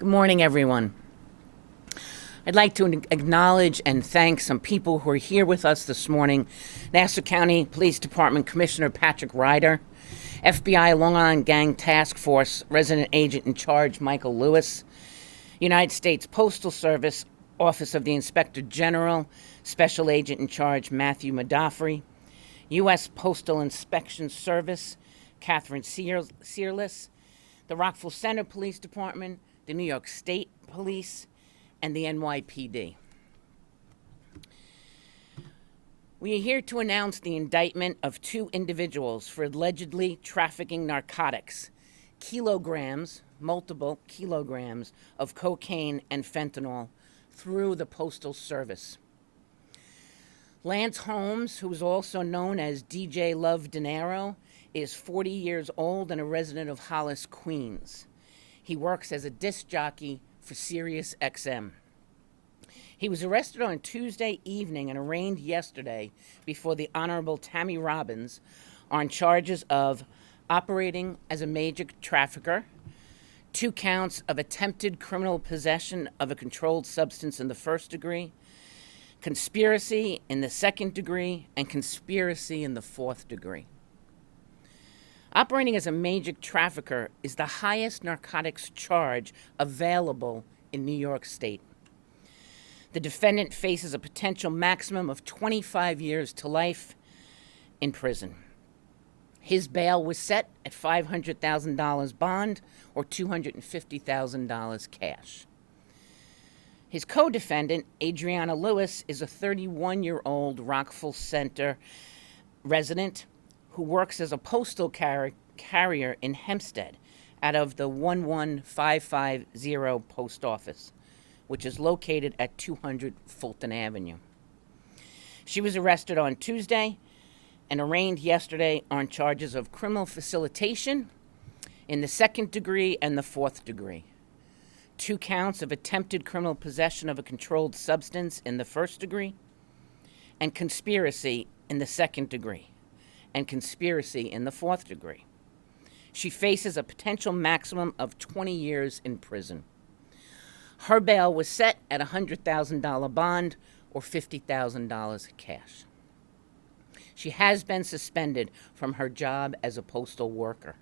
Good morning, everyone. I'd like to acknowledge and thank some people who are here with us this morning. Nassau County Police Department Commissioner Patrick Ryder, FBI Long Island Gang Task Force Resident Agent in Charge Michael Lewis, United States Postal Service Office of the Inspector General Special Agent in Charge Matthew Madafri, U.S. Postal Inspection Service Catherine Searless, the Rockville Centre Police Department, the New York State Police, and the NYPD. We are here to announce the indictment of two individuals for allegedly trafficking narcotics, multiple kilograms of cocaine and fentanyl through the Postal Service. Lance Holmes, who is also known as DJ Love Dinero, is 40 years old and a resident of Hollis, Queens. He works as a disc jockey for Sirius XM. He was arrested on Tuesday evening and arraigned yesterday before the Honorable Tammy Robbins on charges of operating as a major trafficker, 2 counts of attempted criminal possession of a controlled substance in the first degree, conspiracy in the second degree, and conspiracy in the fourth degree. Operating as a major trafficker is the highest narcotics charge available in New York State. The defendant faces a potential maximum of 25 years to life in prison. His bail was set at $500,000 bond or $250,000 cash. His co-defendant, Adriana Lewis, is a 31-year-old Rockville Centre resident who works as a postal carrier in Hempstead out of the 11550 post office, which is located at 200 Fulton Avenue. She was arrested on Tuesday and arraigned yesterday on charges of criminal facilitation in the second degree and the fourth degree, 2 counts of attempted criminal possession of a controlled substance in the first degree, and conspiracy in the second degree, and conspiracy in the fourth degree. She faces a potential maximum of 20 years in prison. Her bail was set at a $100,000 bond or $50,000 cash. She has been suspended from her job as a postal worker.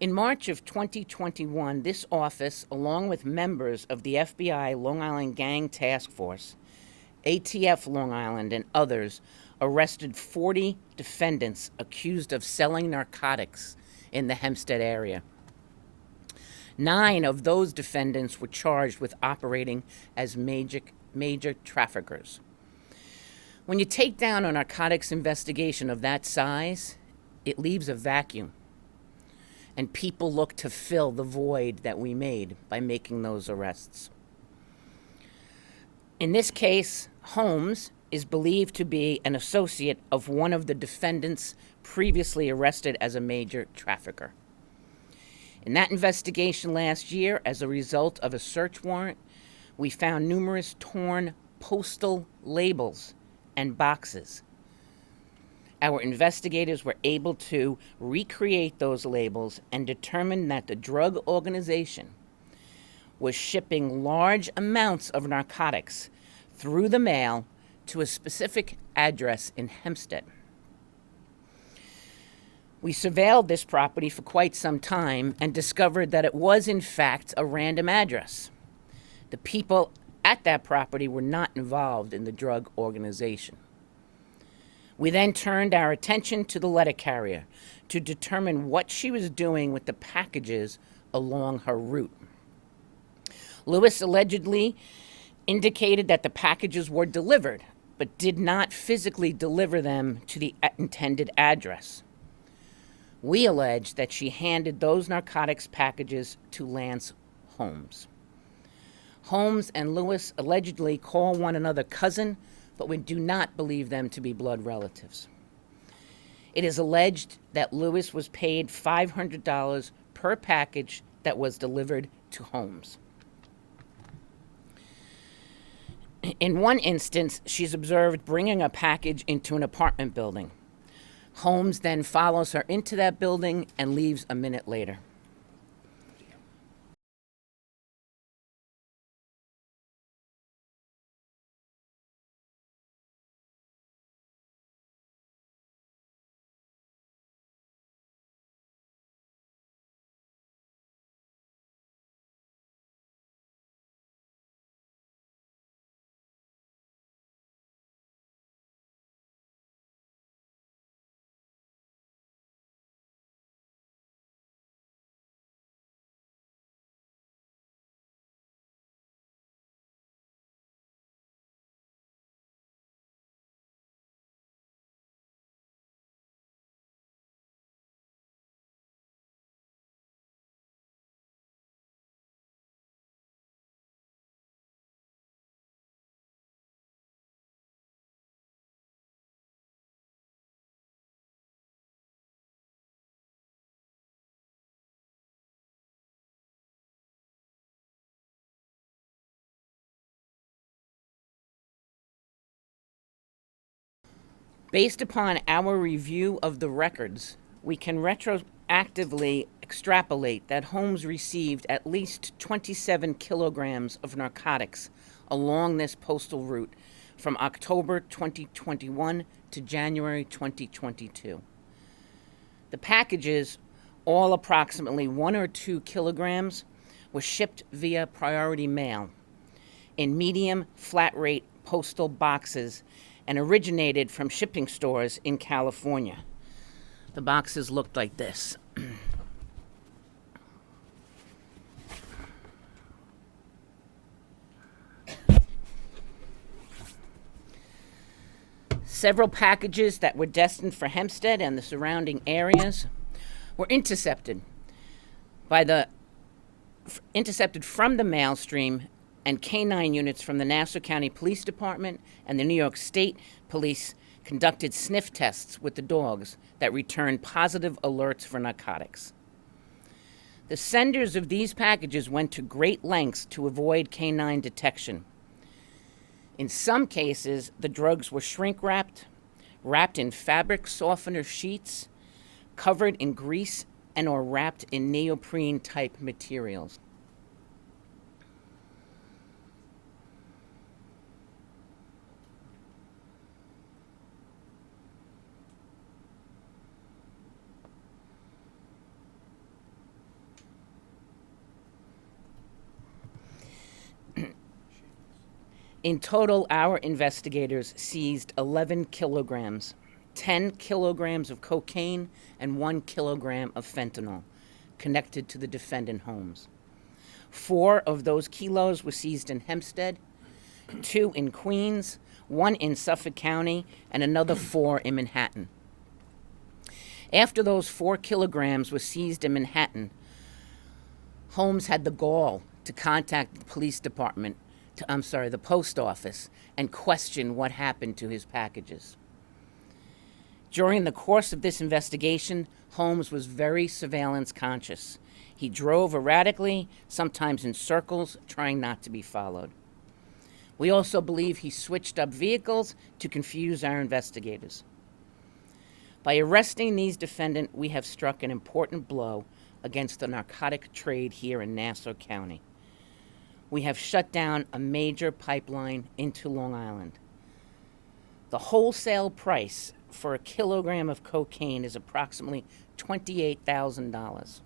In March of 2021, this office, along with members of the FBI Long Island Gang Task Force, ATF Long Island, and others, arrested 40 defendants accused of selling narcotics in the Hempstead area. 9 of those defendants were charged with operating as major traffickers. When you take down a narcotics investigation of that size, it leaves a vacuum, and people look to fill the void that we made by making those arrests. In this case, Holmes is believed to be an associate of one of the defendants previously arrested as a major trafficker. In that investigation last year, as a result of a search warrant, we found numerous torn postal labels and boxes. Our investigators were able to recreate those labels and determine that the drug organization was shipping large amounts of narcotics through the mail to a specific address in Hempstead. We surveilled this property for quite some time and discovered that it was, in fact, a random address. The people at that property were not involved in the drug organization. We then turned our attention to the letter carrier to determine what she was doing with the packages along her route. Lewis allegedly indicated that the packages were delivered, but did not physically deliver them to the intended address. We allege that she handed those narcotics packages to Lance Holmes. Holmes and Lewis allegedly call one another cousin, but we do not believe them to be blood relatives. It is alleged that Lewis was paid $500 per package that was delivered to Holmes. In one instance, she's observed bringing a package into an apartment building. Holmes then follows her into that building and leaves a minute later. Based upon our review of the records, we can retroactively extrapolate that Holmes received at least 27 kilograms of narcotics along this postal route from October 2021 to January 2022. The packages, all approximately 1 or 2 kilograms, were shipped via priority mail in medium flat rate postal boxes and originated from shipping stores in California. The boxes looked like this. Several packages that were destined for Hempstead and the surrounding areas were intercepted from the mail stream, and K-9 units from the Nassau County Police Department and the New York State Police conducted sniff tests with the dogs that returned positive alerts for narcotics. The senders of these packages went to great lengths to avoid K-9 detection. In some cases, the drugs were shrink-wrapped, wrapped in fabric softener sheets, covered in grease, and or wrapped in neoprene-type materials. In total, our investigators seized 11 kilograms, 10 kilograms of cocaine, and 1 kilogram of fentanyl connected to the defendant Holmes. 4 of those kilos were seized in Hempstead, 2 in Queens, 1 in Suffolk County, and another 4 in Manhattan. After those 4 kilograms were seized in Manhattan, Holmes had the gall to contact the police department, the post office, and question what happened to his packages. During the course of this investigation, Holmes was very surveillance conscious. He drove erratically, sometimes in circles, trying not to be followed. We also believe he switched up vehicles to confuse our investigators. By arresting these defendants, we have struck an important blow against the narcotic trade here in Nassau County. We have shut down a major pipeline into Long Island. The wholesale price for a kilogram of cocaine is approximately $28,000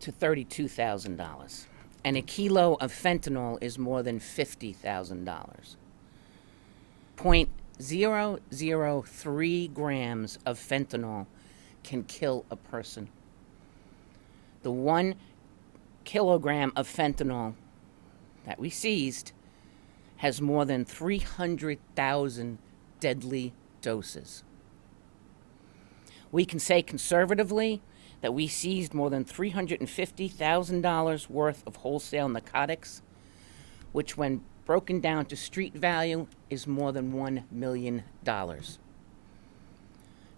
to $32,000, and a kilo of fentanyl is more than $50,000. 0.003 grams of fentanyl can kill a person. The 1 kilogram of fentanyl that we seized has more than 300,000 deadly doses. We can say conservatively that we seized more than $350,000 worth of wholesale narcotics, which when broken down to street value is more than $1 million.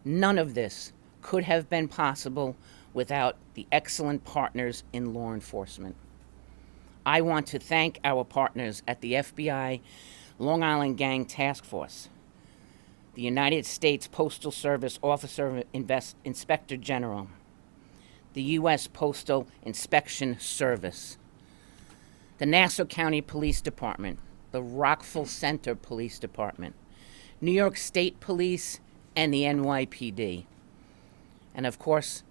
None of this could have been possible without the excellent partners in law enforcement. I want to thank our partners at the FBI Long Island Gang Task Force, the United States Postal Service Officer of Inspector General, the U.S. Postal Inspection Service, the Nassau County Police Department, the Rockville Centre Police Department, New York State Police, and the NYPD. And of course,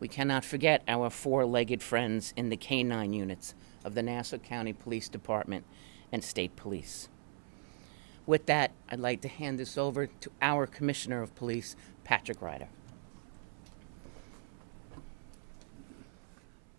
we cannot forget our 4-legged friends in the K-9 units of the Nassau County Police Department and State Police. With that, I'd like to hand this over to our Commissioner of Police, Patrick Ryder.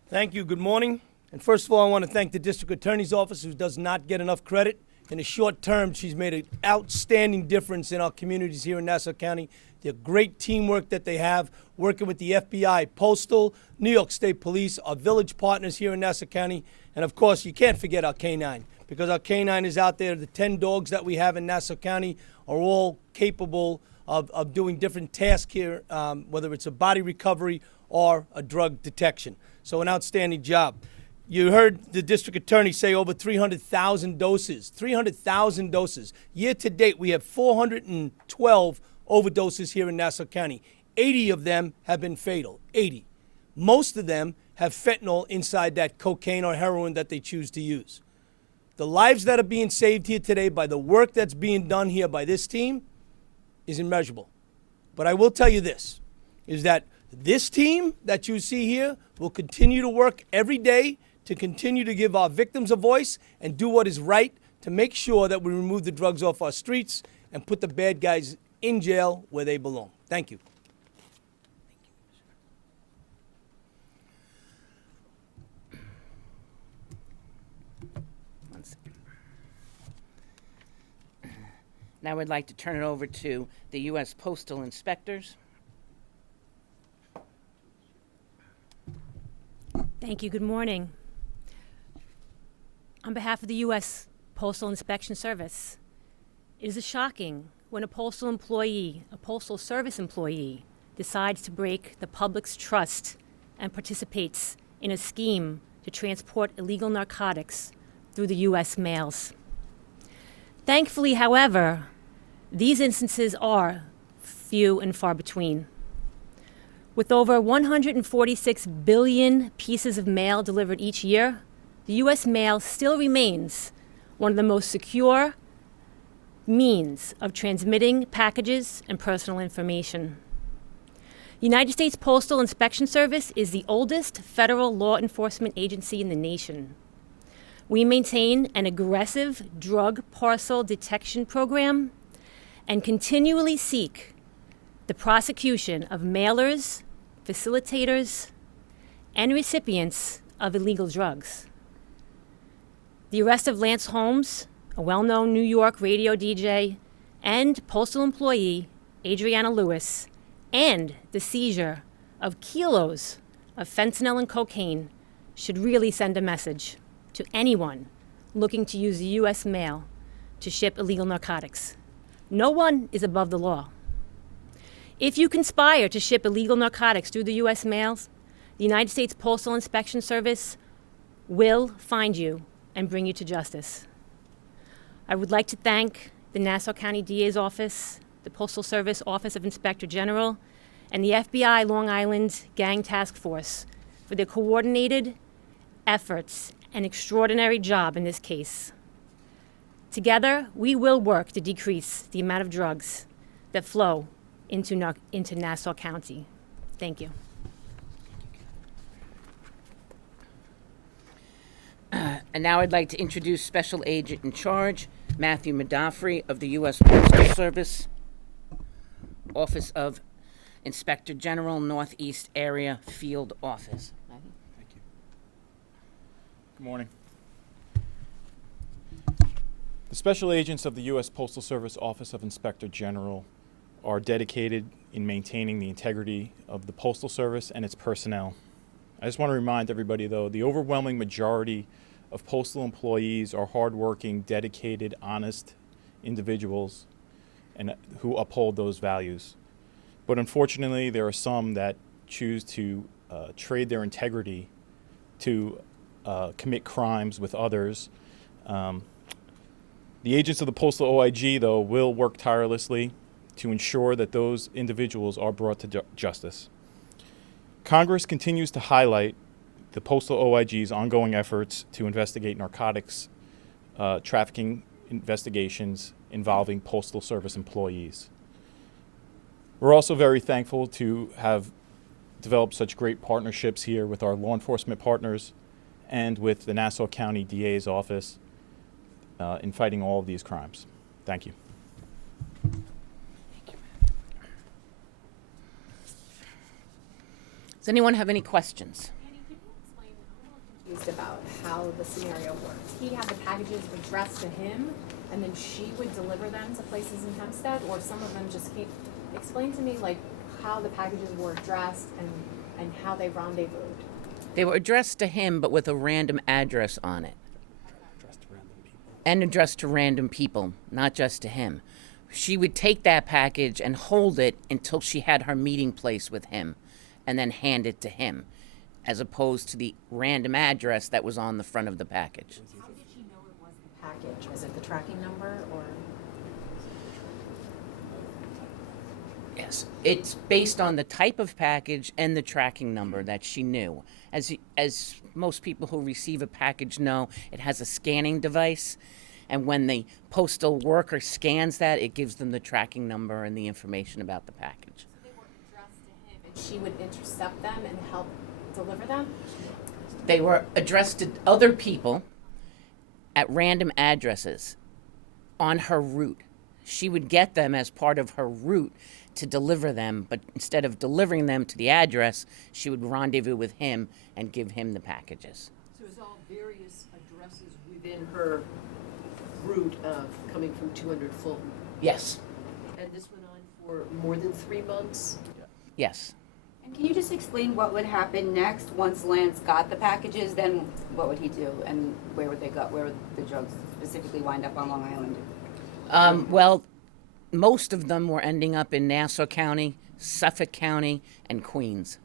Thank you. Good morning. And first of all, I want to thank the District Attorney's Office, who does not get enough credit. In the short term, she's made an outstanding difference in our communities here in Nassau County. The great teamwork that they have working with the FBI, Postal, New York State Police, our village partners here in Nassau County. And of course, you can't forget our K-9, because our K-9 is out there. The 10 dogs that we have in Nassau County are all capable of doing different tasks here, whether it's a body recovery or a drug detection. So an outstanding job. You heard the district attorney say over 300,000 doses. 300,000 doses. Year to date, we have 412 overdoses here in Nassau County. 80 of them have been fatal. 80. Most of them have fentanyl inside that cocaine or heroin that they choose to use. The lives that are being saved here today by the work that's being done here by this team is immeasurable. But I will tell you this, is that this team that you see here will continue to work every day to continue to give our victims a voice and do what is right to make sure that we remove the drugs off our streets and put the bad guys in jail where they belong. Thank you. Now I'd like to turn it over to the U.S. Postal Inspectors. Thank you. Good morning. On behalf of the U.S. Postal Inspection Service, it is shocking when a postal employee, a postal service employee, decides to break the public's trust and participates in a scheme to transport illegal narcotics through the U.S. mails. Thankfully, however, these instances are few and far between. With over 146 billion pieces of mail delivered each year, the U.S. mail still remains one of the most secure means of transmitting packages and personal information. The United States Postal Inspection Service is the oldest federal law enforcement agency in the nation. We maintain an aggressive drug parcel detection program and continually seek the prosecution of mailers, facilitators, and recipients of illegal drugs. The arrest of Lance Holmes, a well-known New York radio DJ, and postal employee Adriana Lewis, and the seizure of kilos of fentanyl and cocaine should really send a message to anyone looking to use the U.S. mail to ship illegal narcotics. No one is above the law. If you conspire to ship illegal narcotics through the U.S. mails, the United States Postal Inspection Service will find you and bring you to justice. I would like to thank the Nassau County DA's office, the Postal Service Office of Inspector General, and the FBI Long Island Gang Task Force for their coordinated efforts and extraordinary job in this case. Together, we will work to decrease the amount of drugs that flow into Nassau County. Thank you. And now I'd like to introduce Special Agent in Charge, Matthew Madafri of the U.S. Postal Service, Office of Inspector General, Northeast Area Field Office. Thank you. Good morning. The special agents of the U.S. Postal Service Office of Inspector General are dedicated in maintaining the integrity of the Postal Service and its personnel. I just want to remind everybody, though, the overwhelming majority of postal employees are hardworking, dedicated, honest individuals and who uphold those values. But unfortunately, there are some that choose to trade their integrity to commit crimes with others. The agents of the Postal OIG, though, will work tirelessly to ensure that those individuals are brought to justice. Congress continues to highlight the Postal OIG's ongoing efforts to investigate narcotics trafficking investigations involving Postal Service employees. We're also very thankful to have developed such great partnerships here with our law enforcement partners and with the Nassau County DA's office in fighting all of these crimes. Thank you. Does anyone have any questions? Kenny, could you explain? I'm a little confused about how the scenario works. He had the packages addressed to him, and then she would deliver them to places in Hempstead, or some of them just came. Explain to me, like, how the packages were addressed and how they rendezvoused. They were addressed to him, but with a random address on it. Addressed to random people. And addressed to random people, not just to him. She would take that package and hold it until she had her meeting place with him, and then hand it to him. as opposed to the random address that was on the front of the package. How did she know it was the package? Was it the tracking number or? Yes, it's based on the type of package and the tracking number that she knew. As most people who receive a package know, it has a scanning device, and when the postal worker scans that, it gives them the tracking number and the information about the package. They were addressed to him, and she would intercept them and help deliver them? They were addressed to other people at random addresses on her route. She would get them as part of her route to deliver them, but instead of delivering them to the address, she would rendezvous with him and give him the packages. So it's all various addresses within her route of coming from 200 Fulton. Yes, And this went on for more than 3 months? yes. And can you just explain what would happen next once Lance got the packages? Then what would he do, and where would they go? Where would the drugs specifically wind up on Long Island? Well, most of them were ending up in Nassau County, Suffolk County, and Queens.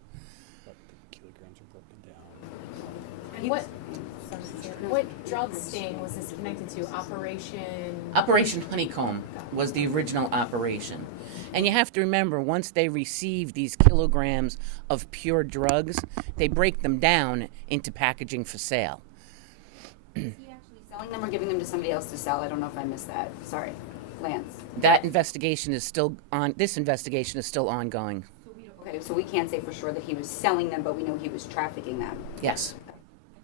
And what drug sting was this connected to? Operation? Operation Honeycomb was the original operation. And you have to remember, once they receive these kilograms of pure drugs, they break them down into packaging for sale. Is he actually selling them or giving them to somebody else to sell? I don't know if I missed that. Sorry, Lance. That investigation is still on. This investigation is still ongoing. Okay, so we can't say for sure that he was selling them, but we know he was trafficking them. Yes. And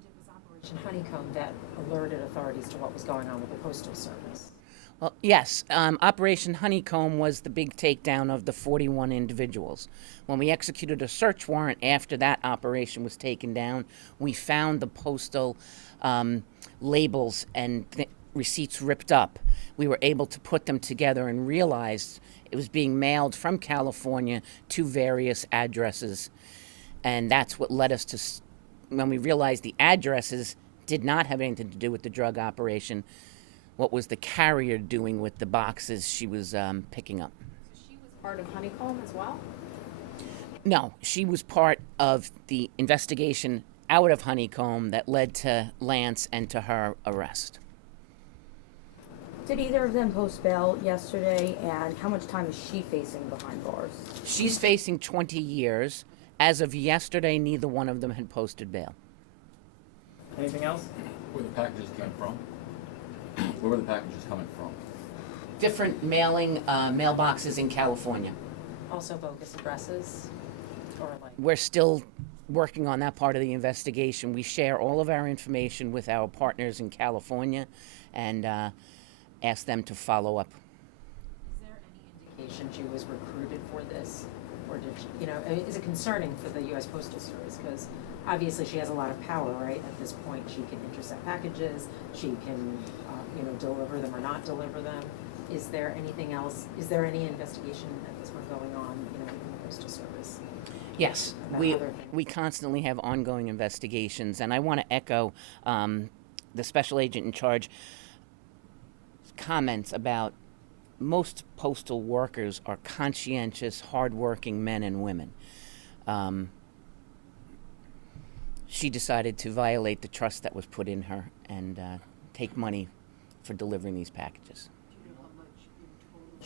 it was Operation Honeycomb that alerted authorities to what was going on with the Postal Service. Well, yes. Operation Honeycomb was the big takedown of the 41 individuals. When we executed a search warrant after that operation was taken down, we found the postal labels and receipts ripped up. We were able to put them together and realized it was being mailed from California to various addresses. And that's what led us to, when we realized the addresses did not have anything to do with the drug operation, what was the carrier doing with the boxes she was picking up. So she was part of Honeycomb as well? No, she was part of the investigation out of Honeycomb that led to Lance and to her arrest. Did either of them post bail yesterday, and how much time is she facing behind bars? She's facing 20 years. As of yesterday, neither one of them had posted bail. Anything else? Where the packages came from? Where were the packages coming from? Different mailing mailboxes in California. Also bogus addresses or like? We're still working on that part of the investigation. We share all of our information with our partners in California and ask them to follow up. Is there any indication she was recruited for this? Or did she, you know, I mean, is it concerning for the U.S. Postal Service? Because obviously she has a lot of power, right? At this point, she can intercept packages, she can, deliver them or not deliver them. Is there anything else? Is there any investigation at this point going on, in the Postal Service? Yes, About we other things? we constantly have ongoing investigations, and I want to echo the special agent in charge comments about most postal workers are conscientious, hardworking men and women. She decided to violate the trust that was put in her and take money for delivering these packages. Do you know how much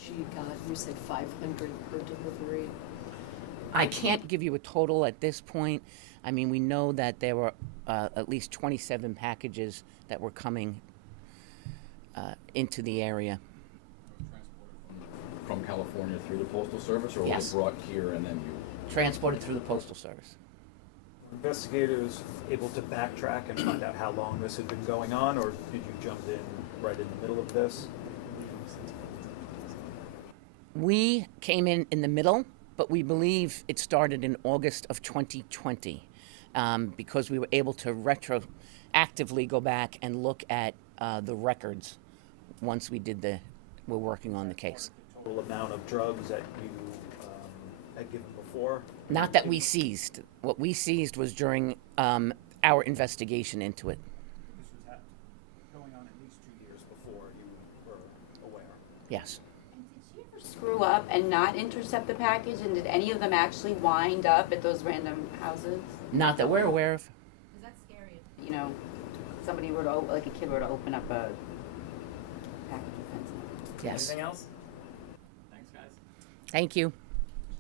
in total she got? You said 500 per delivery. I can't give you a total at this point. I mean, we know that there were at least 27 packages that were coming into the area. From California through the Postal Service, or was Yes. it brought here and then you? Transported through the Postal Service. Investigators able to backtrack and find out how long this had been going on, or did you jump in right in the middle of this? We came in the middle, but we believe it started in August of 2020 because we were able to retroactively go back and look at the records once we're working on the case. Total amount of drugs that you had given before? Not that we seized. What we seized was during our investigation into it. This was going on at least 2 years before you were aware. Yes. And did she ever screw up and not intercept the package? And did any of them actually wind up at those random houses? Not that we're aware of. Because that's scary. You know, somebody were to, like a kid were to open up a package of fentanyl. Yes. Anything else? Thanks, guys. Thank you.